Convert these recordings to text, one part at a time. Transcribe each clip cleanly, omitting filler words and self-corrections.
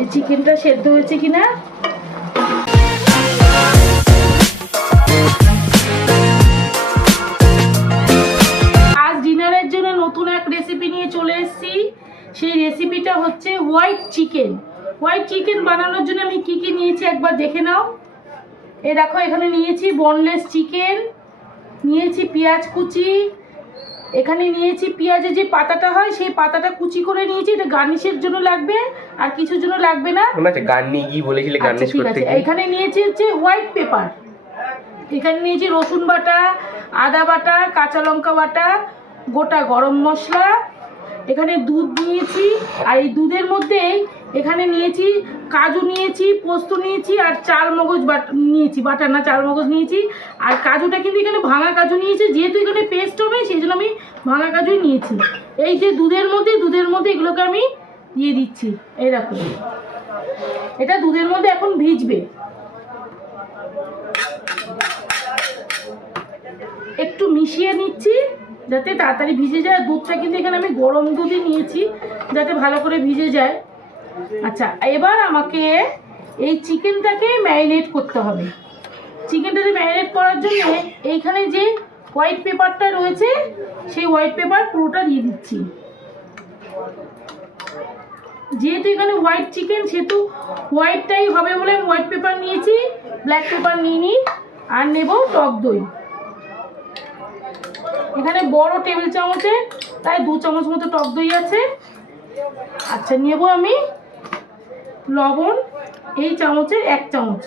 এই চিকেনটা সেদ্ধ হয়েছে কিনা। আজ ডিনারের জন্য নতুন এক রেসিপি নিয়ে চলে এসেছি। সেই রেসিপিটা হচ্ছে হোয়াইট চিকেন। হোয়াইট চিকেন বানানোর জন্য আমি কি কি নিয়েছি একবার দেখে নাও। এই দেখো, এখানে নিয়েছি বোনলেস চিকেন, নিয়েছি পেঁয়াজ কুচি, এখানে নিয়েছি পেঁয়াজের যে পাতাটা হয় সেই পাতাটা কুচি করে নিয়েছি। এটা গার্নিশের জন্য লাগবে, আর কিছুর জন্য লাগবে না। গার্নি কি বলেছিলে গার্নিশ করতে? এখানে নিয়েছি হচ্ছে হোয়াইট পেপার, এখানে নিয়েছি রসুন বাটা, আদা বাটা, কাঁচা লঙ্কা বাটা, গোটা গরম মশলা, এখানে দুধ নিয়েছি। আর এই দুধের মধ্যেই এখানে নিয়েছি কাজু নিয়েছি, পোস্ত নিয়েছি, আর চাল মগজ নিয়েছি, বাটা না চাল মগজ নিয়েছি। আর কাজুটা কিন্তু এখানে ভাঙা কাজু নিয়েছি, যেহেতু এখানে পেস্ট হবে সেই জন্য আমি ভাঙা কাজুই নিয়েছি। এই যে দুধের মধ্যে এগুলোকে আমি দিয়ে দিচ্ছি। এই দেখো, এটা দুধের মধ্যে এখন ভিজবে। একটু মিশিয়ে নিচ্ছি যাতে তাড়াতাড়ি ভিজে যায়। দুধটা কিন্তু এখানে আমি গরম দুধই নিয়েছি যাতে ভালো করে ভিজে যায়। আচ্ছা, এবার আমাকে এই চিকেনটাকে ম্যারিনেট করতে হবে। চিকেনটাকে ম্যারিনেট করার জন্য এইখানে যে হোয়াইট পেপারটা রয়েছে সেই হোয়াইট পেপার পুরোটা দিয়ে দিচ্ছি। যেহেতু এখানে হোয়াইট চিকেন সেহেতু হোয়াইটটাই হবে বলে আমি হোয়াইট পেপার নিয়েছি, ব্ল্যাক পেপার নিইনি। আর নেব টক দই, এখানে বড় টেবিল চামচে তাই 2 চামচ মতো টক দই আছে। আচ্ছা, নেব আমি লবণ এই চামচের 1 চামচ।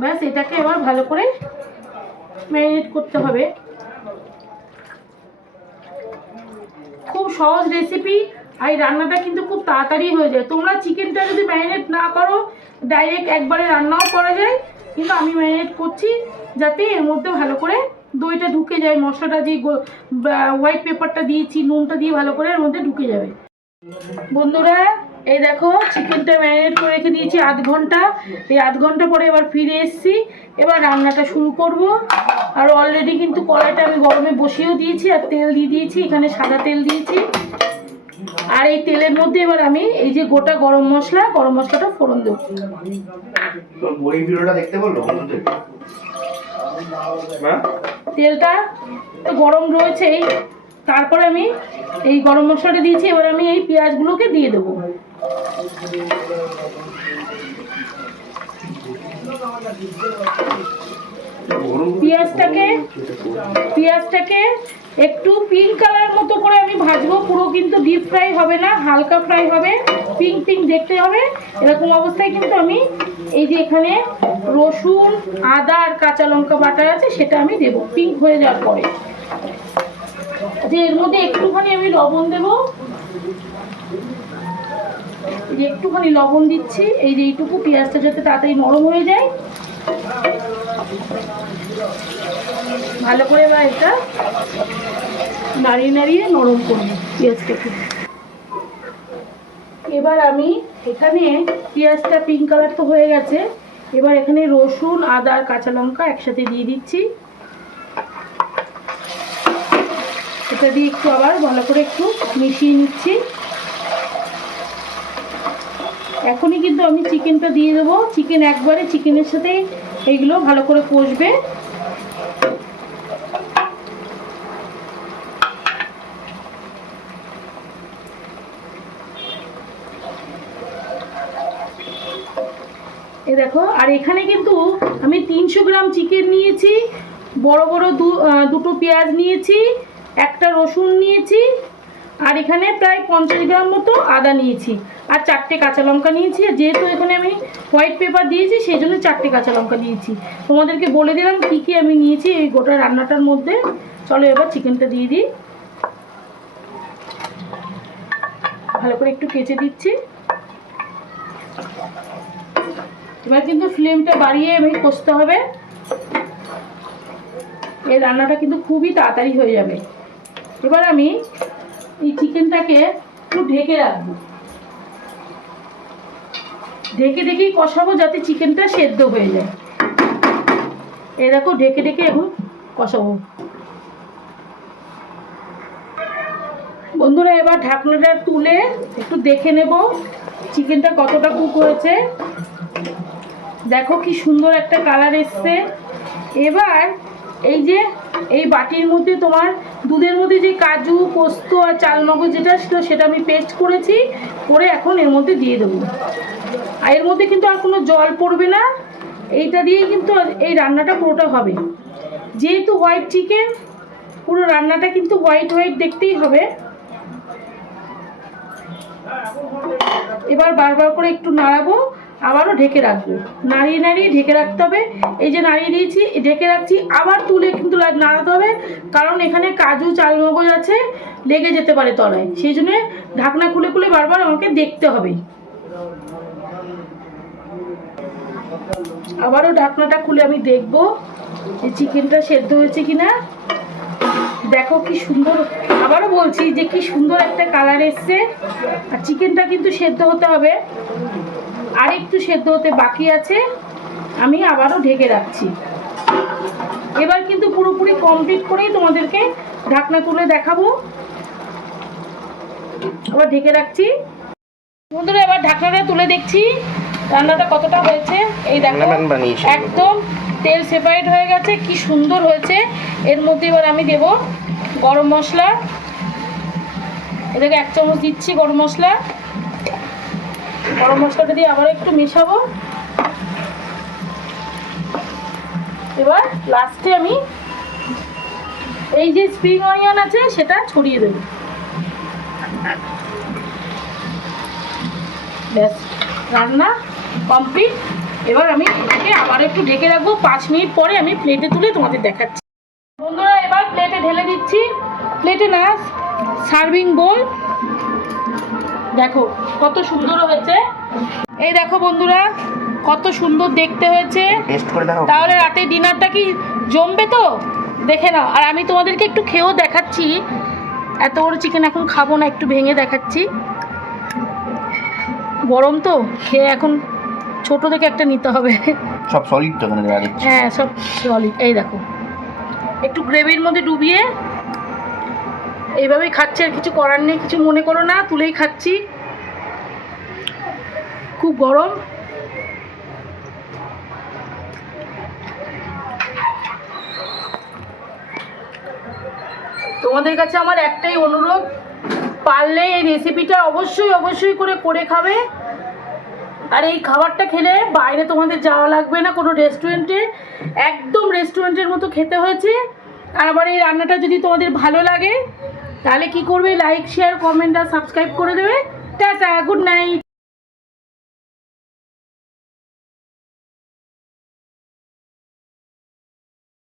ব্যাস, এটাকে এবার ভালো করে ম্যারিনেট করতে হবে। খুব সহজ রেসিপি, আর এই রান্নাটা কিন্তু খুব তাড়াতাড়ি হয়ে যায়। তোমরা চিকেনটা যদি ম্যারিনেট না করো ডাইরেক্ট একবারে রান্নাও করা যায়, কিন্তু আমি ম্যারিনেট করছি যাতে এর মধ্যে ভালো করে দইটা ঢুকে যায়। মশলাটা যে হোয়াইট পেপারটা দিয়েছি, নুনটা দিয়ে ভালো করে এর মধ্যে ঢুকে যাবে। বন্ধুরা, এই দেখো চিকেনটা ম্যারিনেট করে রেখে দিয়েছি আধ ঘন্টা। এই আধ ঘন্টা পরে এবার ফিরে এসেছি। এবার রান্নাটা শুরু করব। আর অলরেডি কিন্তু কড়াইটা আমি গরমে বসিয়েও দিয়েছি, আর তেল দিয়ে দিয়েছি, এখানে সাদা তেল দিয়েছি। আর এই তেলের মধ্যে এবার আমি এই যে গোটা গরম মশলাটা ফোড়ন দেবো। তেলটা তো গরম রয়েছেই, তারপরে আমি এই গরম মশলাটা দিয়েছি। এবার আমি এই পেঁয়াজগুলোকে দিয়ে দেবো। পেঁয়াজটাকে একটু পিঙ্ক কালার মতো করে আমি ভাজবো। পুরো কিন্তু ডিপ ফ্রাই হবে না, হালকা ফ্রাই হবে, পিঙ্ক পিঙ্ক দেখতে হবে। এরকম অবস্থায় কিন্তু আমি এই যে এখানে রসুন, আদা আর কাঁচা লঙ্কা বাটা আছে সেটা আমি দেবো পিঙ্ক হয়ে যাওয়ার পরে। যে এর মধ্যে একটুখানি আমি লবণ দেবো, একটুখানি লবণ দিচ্ছি। এই যে এইটুকু, পেঁয়াজটা যাতে তাড়াতাড়ি নরম হয়ে যায়। ভালো করে এবার এটা নাড়িয়ে নরম করবো পেঁয়াজটাকে। এবার আমি এখানে পেঁয়াজটা পিঙ্ক কালার তো হয়ে গেছে, এবার এখানে রসুন, আদা আর কাঁচা লঙ্কা একসাথে দিয়ে দিচ্ছি। এটা দিয়ে একটু আবার ভালো করে একটু মিশিয়ে নিচ্ছি। এখনই কিন্তু আমি চিকেনটা দিয়ে দেবো। চিকেন একবারে চিকেনের সাথে এইগুলো ভালো করে কষবে। এ দেখো, আর এখানে কিন্তু আমি 300 গ্রাম চিকেন নিয়েছি, বড় বড় দুটো পেঁয়াজ নিয়েছি, একটা রসুন নিয়েছি, আর এখানে প্রায় 50 গ্রাম মতো আদা নিয়েছি, আর 4টে কাঁচা লঙ্কা নিয়েছি। যেহেতু এখানে আমি হোয়াইট পেপার দিয়েছি সেই জন্য 4টে কাঁচা লঙ্কা নিয়েছি। তোমাদেরকে বলে দিলাম কী কী আমি নিয়েছি এই গোটা রান্নাটার মধ্যে। চলো এবার চিকেনটা দিয়ে দিই। ভালো করে একটু কেচে দিচ্ছি। এবার কিন্তু ফ্লেমটা বাড়িয়ে কষতে হবে। এই রান্নাটা কিন্তু খুবই তাড়াতাড়ি হয়ে যাবে। এবার আমি এই চিকেনটাকে একটু ঢেকে রাখবো, ঢেকেই কষাবো যাতে চিকেনটা সেদ্ধ হয়ে যায়। এই দেখো, ঢেকে এখন কষাবো। বন্ধুরা, এবার ঢাকনাটা তুলে একটু দেখে নেব চিকেনটা কতটা কুক হয়েছে। দেখো কি সুন্দর একটা কালার এসছে। এবার এই যে এই বাটির মধ্যে তোমার দুধের মধ্যে যে কাজু পোস্ত আর চালমগজ যেটা ছিল সেটা আমি পেস্ট করেছি, করে এখন এর মধ্যে দিয়ে দেবো। আর এর মধ্যে কিন্তু আর কোনো জল পড়বে না, এইটা দিয়েই কিন্তু এই রান্নাটা পুরোটা হবে। যেহেতু হোয়াইট চিকেন, পুরো রান্নাটা কিন্তু হোয়াইট হোয়াইট দেখতেই হবে। এবার বারবার করে একটু নাড়াবো, আবারও ঢেকে রাখবো। নাড়িয়ে নাড়িয়ে ঢেকে রাখতে হবে। এই যে নাড়িয়ে দিয়েছি, ঢেকে রাখছি, আবার তুলে কিন্তু নাড়াতে হবে, কারণ এখানে কাজু চালমগজ আছে, লেগে যেতে পারে তলায়। সেই জন্য ঢাকনা খুলে খুলে বারবার আমাকে দেখতে হবে। আবারও ঢাকনাটা খুলে আমি দেখবো যে চিকেনটা সেদ্ধ হয়েছে কিনা। দেখো কি সুন্দর, আবারও বলছি যে কি সুন্দর একটা কালার এসছে। আর চিকেনটা কিন্তু সেদ্ধ হতে হবে, আর একটু সেদ্ধ হতে বাকি আছে। আমি আবারও ঢেকে রাখছি। এবার কিন্তু পুরোপুরি কমপ্লিট করেই তোমাদেরকে ঢাকনা তুলে দেখাবো। আবার ঢেকে রাখছি। বন্ধুরা এবার ঢাকনাটা তুলে দেখছি রান্নাটা কতটা হয়েছে। এই দেখো একদম তেল সেপারেট হয়ে গেছে, কি সুন্দর হয়েছে। এর মধ্যে এবার আমি দেব গরম মশলা। এটাকে 1 চামচ দিচ্ছি গরম মশলা। গরম মশলাটা দিয়ে আবার একটু মেশাবো। এবার লাস্টে আমি এই যে স্প্রিং অনিয়ন আছে সেটা ছড়িয়ে দেব। ব্যাস, রান্না কমপ্লিট। এবার আমি এটাকে আবার একটু ঢেকে রাখবো। 5 মিনিট পরে আমি প্লেটে তুলে তোমাদের দেখাচ্ছি। বন্ধুরা এবার প্লেটে ঢেলে দিচ্ছি। প্লেটে না, সার্ভিং বোল। দেখো কত সুন্দর হয়েছে। এই দেখো বন্ধুরা কত সুন্দর দেখতে হয়েছে। তাহলে রাতে ডিনারটা কি জমবে তো, দেখে নাও। আর আমি তোমাদেরকে একটু খেয়েও দেখাচ্ছি। এত বড় চিকেন এখন খাবো না, একটু ভেঙে দেখাচ্ছি। গরম তো, খেয়ে এখন ছোট থেকে একটা নিতে হবে। সব সলিড তো মানে দেওয়া যাচ্ছে। হ্যাঁ সব সলিড। এই দেখো একটু গ্রেভির মধ্যে ডুবিয়ে এইভাবেই খাচ্ছি, আর কিছু করার নেই। কিছু মনে করো না, তুলেই খাচ্ছি। খুব গরম। তোমাদের কাছে আমার একটাই অনুরোধ, পারলে এই রেসিপিটা অবশ্যই করে খাবে। আর এই খাবারটা খেলে বাইরে তোমাদের যাওয়া লাগবে না কোনো রেস্টুরেন্টে, একদম রেস্টুরেন্টের মতো খেতে হয়েছে। আর আবার এই রান্নাটা যদি তোমাদের ভালো লাগে তাহলে কি করবে, লাইক শেয়ার কমেন্ট আর সাবস্ক্রাইব করে দেবে। Tata, good night.